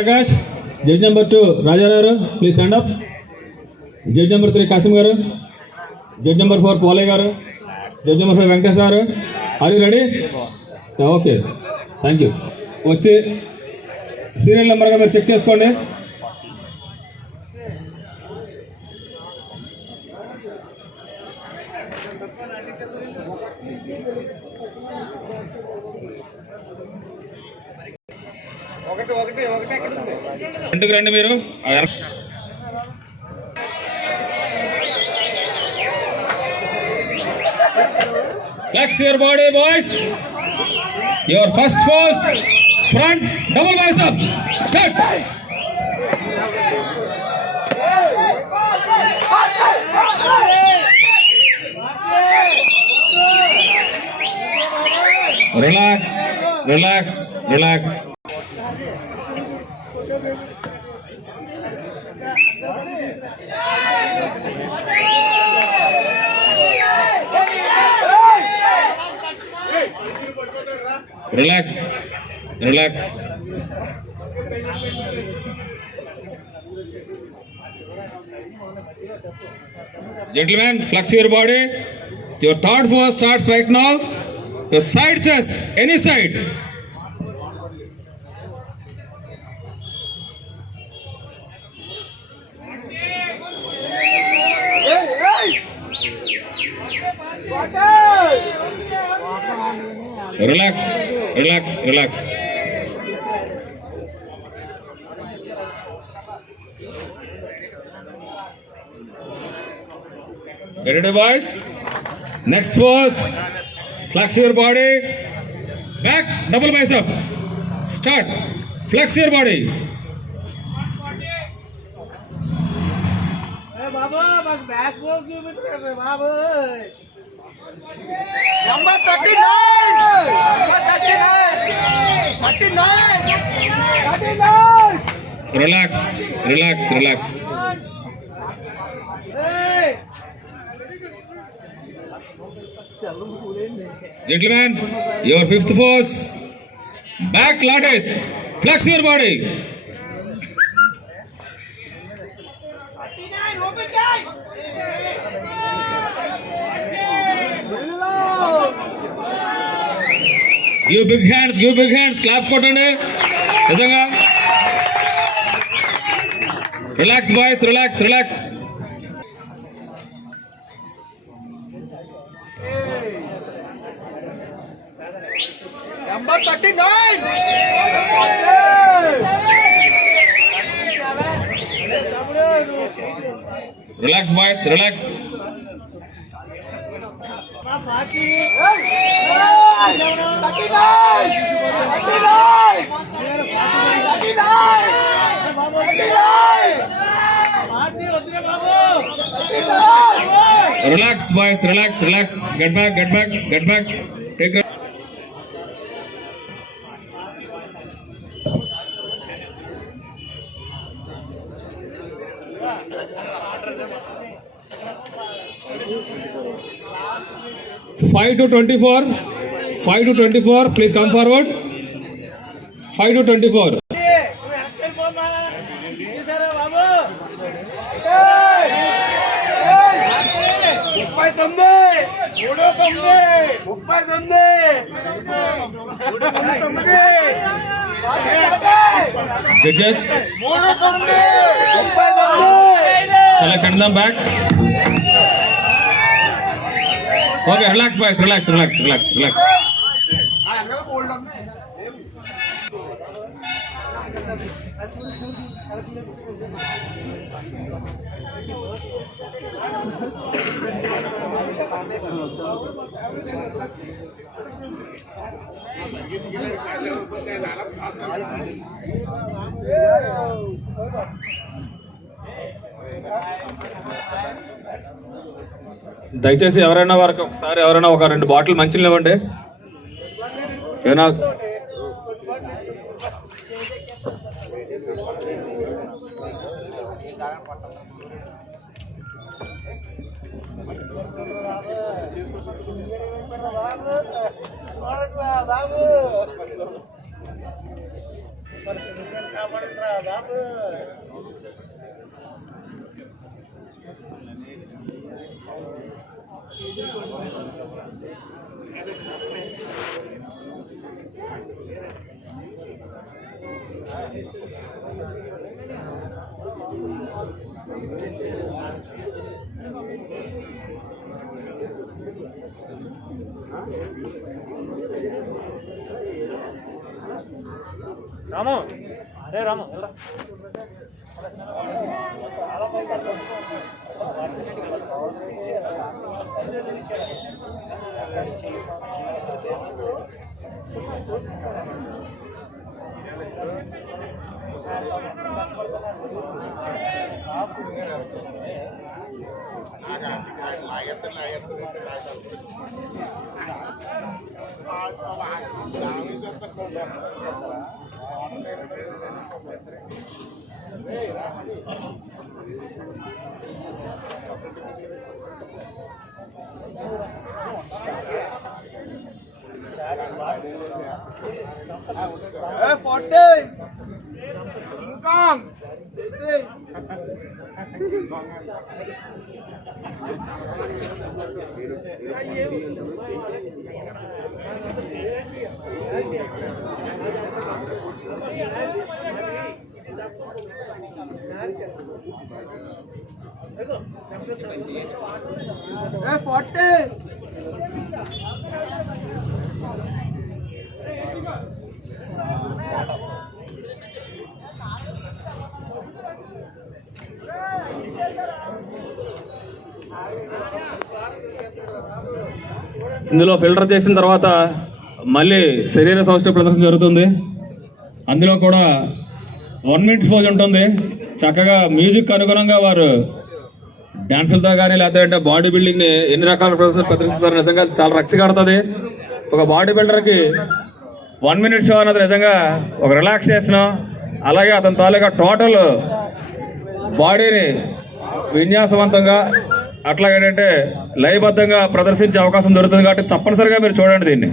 Prakash, judge number 2, Raja Garu, please stand up. Judge number 3, Kasim Garu. Judge number 4, Paule Garu. Judge number 5, Venkatesh Garu. Are you ready? Okay. Thank you. వచ్చి సీరియల్ నెంబర్గా మీరు చెక్ చేసుకోండి. ఇంటికి రండి మీరు. Flex your body, boys. Your first pose, front, double bicep. Start. Relax, relax, relax. Relax, relax. Gentlemen, flex your body. Your third pose starts right now. Your side chest, any side. Relax, relax, relax. Ready, boys? Next pose. Flex your body. Back, double bicep. Start. Flex your body. Number 39! 39! Relax, relax, relax. Gentlemen, your fifth pose. Back lattice. Flex your body. Give big hands, claps కొట్టండి నిజంగా. Relax boys, relax, relax. Number 39! Relax boys, relax. Relax, boys. Relax, relax. Get back, get back, get back. Take a... Five to 24. 5 to 24. Please come forward. 5 to 24. Judges, shall I send them back? Okay, relax, boys. Relax, relax, relax, relax. దయచేసి ఎవరైనా వరకు ఒకసారి ఎవరైనా ఒక 2 బాటిల్ మంచినీళ్ళు ఇవ్వండి. ఏనా బాబు రాము అరే రాము వెళ్ళరా ఇందులో ఫిల్టర్ చేసిన తర్వాత మళ్ళీ శరీర సౌష్ఠవ ప్రదర్శన జరుగుతుంది. అందులో కూడా 1 minute పోజ్ ఉంటుంది. చక్కగా మ్యూజిక్ అనుగుణంగా వారు డాన్సులతో కానీ లేకపోతే బాడీ బిల్డింగ్ని ఎన్ని రకాల ప్రదర్శిస్తారు. నిజంగా చాలా రక్తి కడుతుంది. ఒక బాడీ బిల్డర్కి 1 minute షో అన్నది నిజంగా ఒక రిలాక్సేషన్. అలాగే అతని తాలూకా టోటల్ బాడీని విన్యాసవంతంగా అట్లాగేంటంటే లయబద్ధంగా ప్రదర్శించే అవకాశం దొరుకుతుంది. కాబట్టి తప్పనిసరిగా మీరు చూడండి దీన్ని.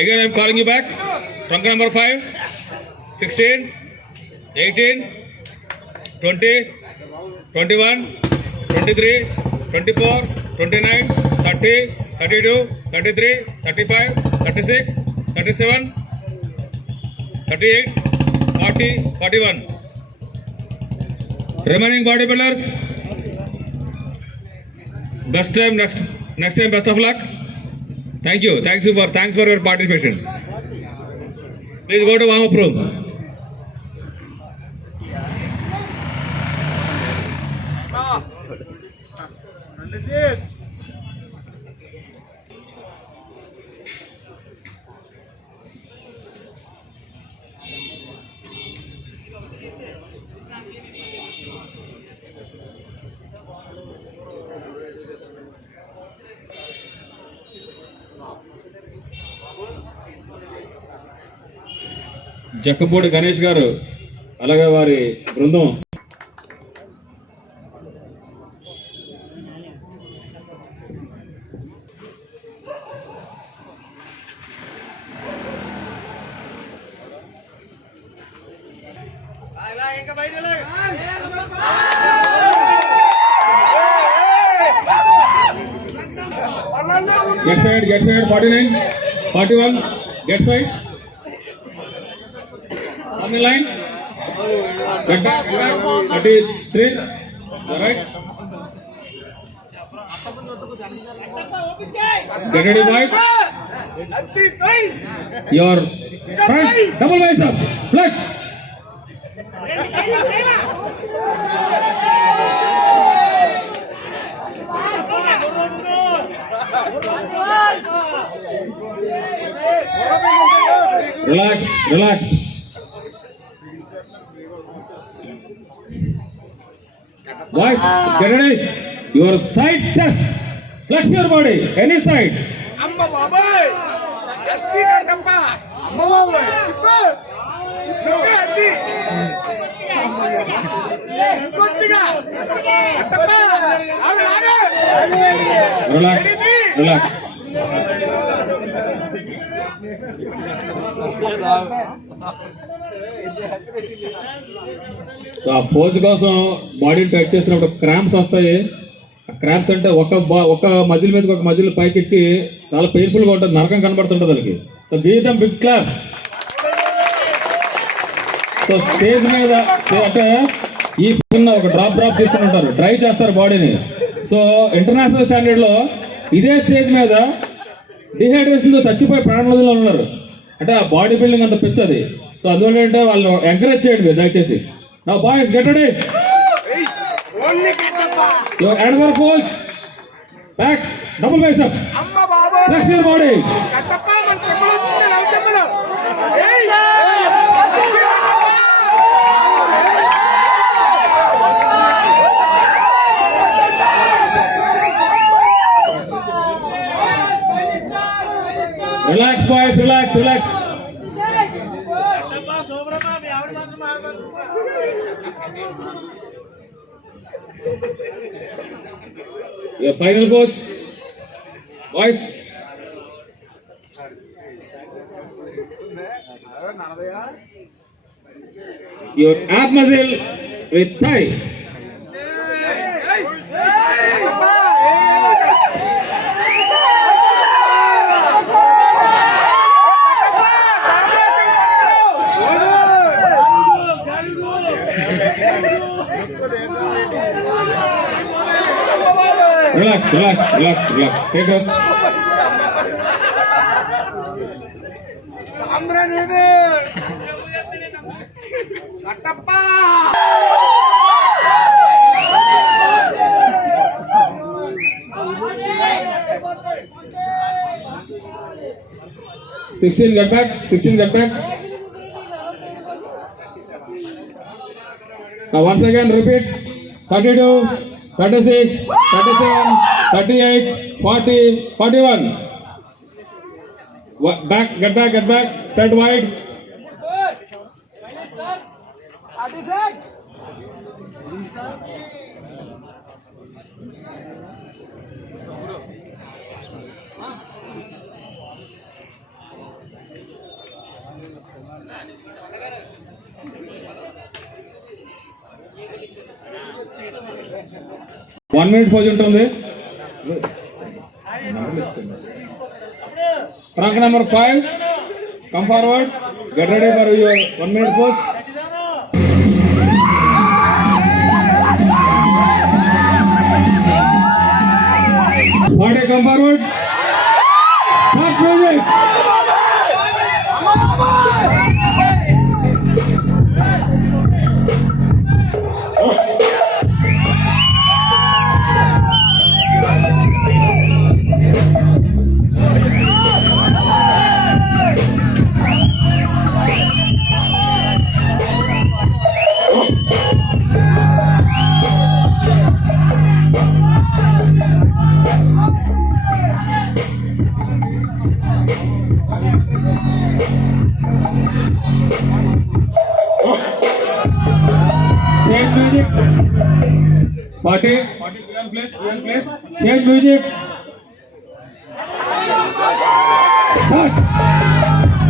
Again, I'm calling you back. Trunk number 5, 16, 18, 20, 21, 23, 24, 29, 30, 32, 33, 35, 36, 37, 38, 40, 41. Remaining bodybuilders, best time next time. Best of luck. Thank you. Thanks for your participation. Please go to warm-up room. Jakkapudi గణేష్ గారు అలాగే వారి బృందం ఇంకా బయట get side 49 41 get side on the line get back 33 all right get ready boys your front double bicep flex relax boys get ready your side chest flex your body any side అమ్మ బాబాయ్ అత్తి కట్టప్ప అమ్మ బాబాయ్ అత్తి కొద్దిగా కట్టప్ప ఆగు relax so ఆ ఫోజ్ కోసం బాడీని టచ్ చేసినప్పుడు క్రాంప్స్ వస్తాయి. ఆ క్రాంప్స్ అంటే ఒక మజిల్ మీదకి ఒక మజిల్ పైకి ఎక్కి చాలా పెయిన్ఫుల్గా ఉంటుంది, నరకం కనబడుతుంటుంది దానికి. So give them big claps. So stage మీద అంటే ఈ ఒక డ్రాప్ తీసుకుని ఉంటారు, డ్రైవ్ చేస్తారు బాడీని. సో ఇంటర్నేషనల్ స్టాండర్డ్లో ఇదే స్టేజ్ మీద డిహైడ్రేషన్తో చచ్చిపోయి ప్రాణాలలో ఉన్నారు. అంటే ఆ బాడీ బిల్డింగ్ అంత పిచ్చది. సో అందువల్ల అంటే వాళ్ళు ఎంకరేజ్ చేయండి మీరు దయచేసి. నా boys get ready. Your hand pose back double bicep flex your body. Relax boys, relax. Your final pose, boys. Your ab muscle with thigh. Relax. Take us. కట్టప్పా 16 get back. Now once again repeat. 32, 36, 37, 38, 40, 41. Get back. Spread wide. 36. One minute pose ఉంటుంది. Trunk number 5. Come forward. Get ready for your 1 minute pose. Body come forward. Start music. 40 place. Change music. Start.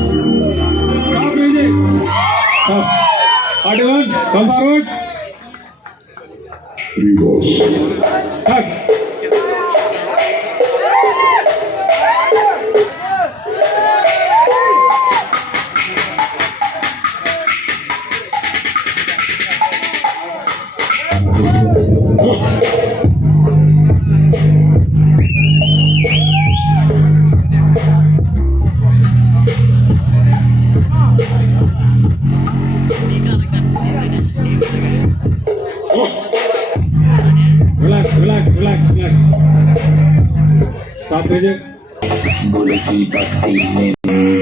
Stop music. Stop. 41. Come forward. Start. Relax. Stop music. बोले की बस्ती में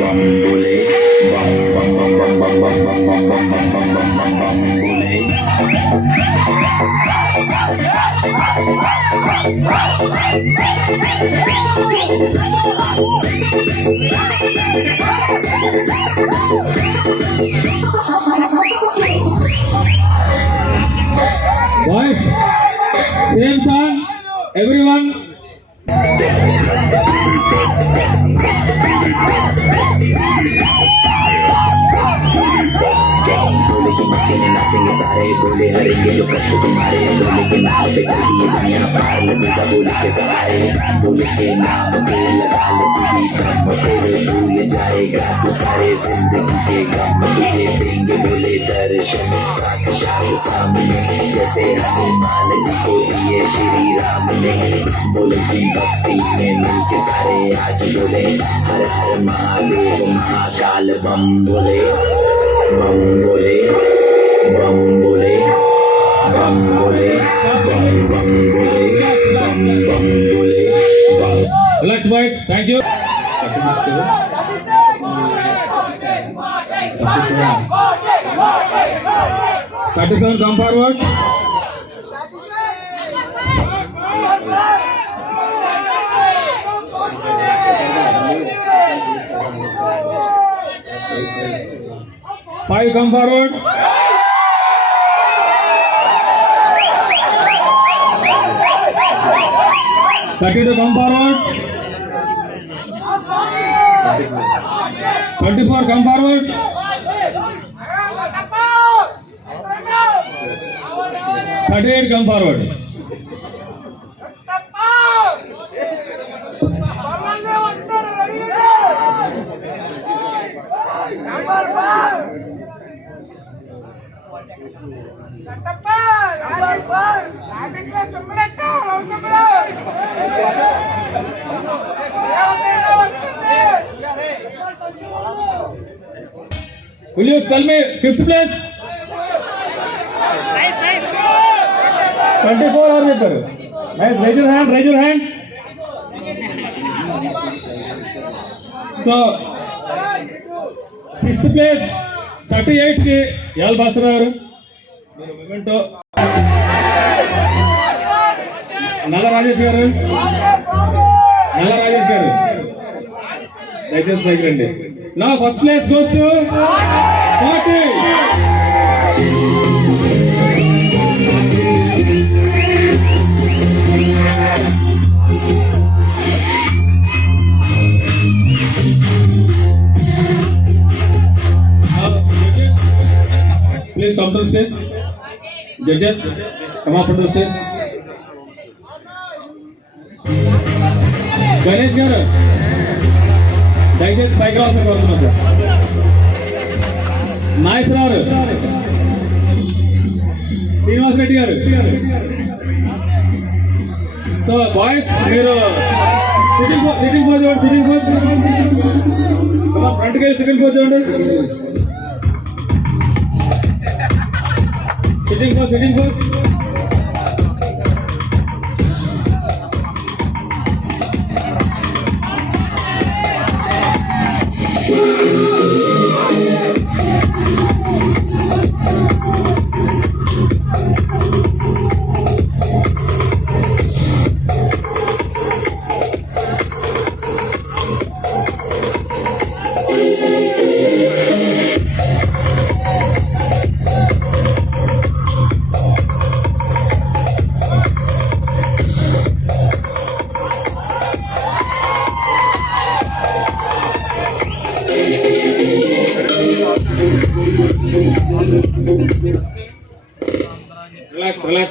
बम बोले बम बम बम बम बम बम बम बम बम बम बम बम बम बम बोले Boys, same song, everyone. बोले की मशीनें नाचेंगे सारे बोले हरेंगे जो कष्ट तुम्हारे बोले के नाम पे चली ये दुनिया पार लगेगा बोले के सहारे बोले के नाम पे लगा ले तू दम फिर भूल जाएगा तू सारे जिंदगी के गम तुझे देंगे बोले दर्शन साक्षात सामने जैसे हनुमान जी को दिए श्री राम ने बोले की भक्ति में मिल के सारे आज बोले हर हर महादेव महाकाल बम बोले बम बोले बम बोले बम बोले बम बम बोले बम बम बोले बम Relax, boys. Thank you. 37, come forward. Five, come forward. Thirty-two, come forward. 24, come forward. 38, come forward. Will you tell me fifth place? 24 or better. Nice. Raise your hand. So, sixth place, 38 के याल बासरार मोमेंटो नला राजेश गारू दयచేసి పైకి రండి. Now first place goes to 40. Please come to the stage. Judges, come up to the stage. Ganesh garu, దయచేసి పైకి రావాల్సిన కోరుతున్నాను సార్. నాగేశ్వరరావు, శ్రీనివాస్ రెడ్డి గారు. సో బాయ్స్ మీరు సిట్టింగ్ పోజ్ చూడండి, సిట్టింగ్ పోజ్. ఫ్రంట్కి వెళ్ళి సిట్టింగ్ పోజ్ చూడండి. Sitting pose, sitting pose.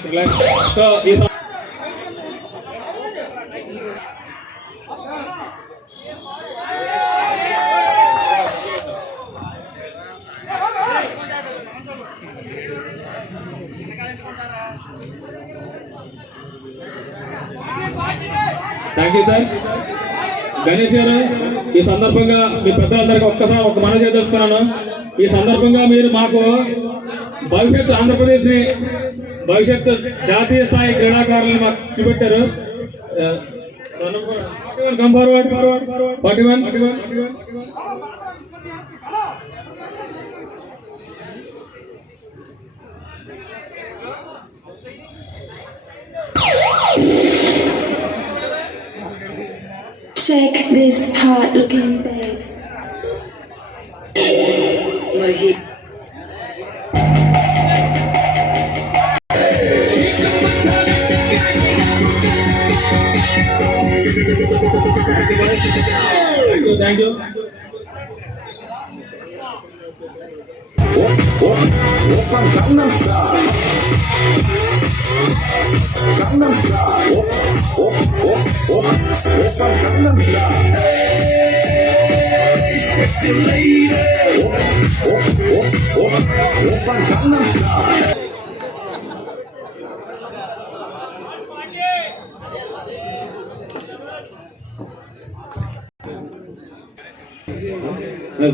Relax. So ఈ థ్యాంక్ యూ సార్. గణేష్ గారు, ఈ సందర్భంగా మీ పెద్దలందరికీ ఒక్కసారి ఒక మనవి చేస్తున్నాను. ఈ సందర్భంగా మీరు మాకు భవిష్యత్తు ఆంధ్రప్రదేశ్ ని భవిష్యత్తు జాతీయ స్థాయి క్రీడాకారులను మాకు చూపెట్టారు. Come forward 41. Check this hot looking bass. Thank you. Gangnam Style. Gangnam Style. Gangnam Style. Sexy lady. Gangnam Style.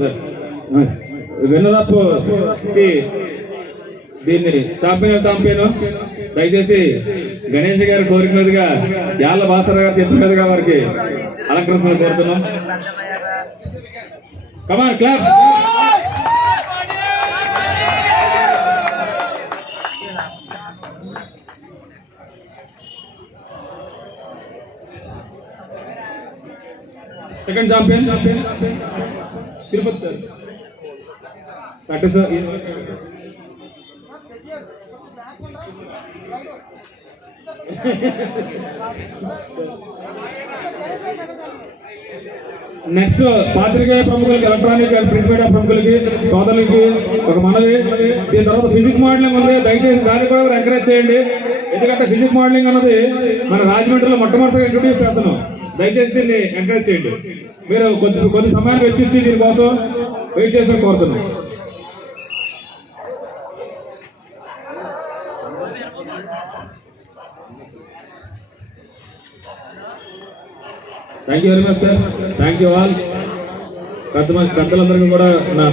Sir, విన్నదప్ కి దీన్ని ఛాంపియన్ దయచేసి గణేష్ గారి కోరిక మీదుగా యాళ్ళ భాస్కర్ గారి చేతుల మీదుగా వారికి అలంకరించాలని కోరుతున్నాం. Come on clap. Second champion Tirupati sir. కట్టు సార్. నెక్స్ట్ పాత్రికేయ ప్రముఖులకి, ఎలక్ట్రానిక్ అండ్ ప్రింట్ మీడియా ప్రముఖులకి, సోదరులకి ఒక మనవి. దీని తర్వాత ఫిజిక్ మోడలింగ్ ఉంది, దయచేసి దాన్ని కూడా ఎంకరేజ్ చేయండి. ఎందుకంటే ఫిజిక్ మోడలింగ్ అన్నది మన రాజమండ్రిలో మొట్టమొదటిగా ఇంట్రొడ్యూస్ చేస్తున్నాం. దయచేసి దీన్ని ఎంకరేజ్ చేయండి. మీరు కొద్ది సమయాన్ని వెచ్చించి దీనికోసం వెయిట్ చేసి కోరుతున్నాం. Thank you very much sir. Thank you all. పెద్దలందరికీ కూడా నా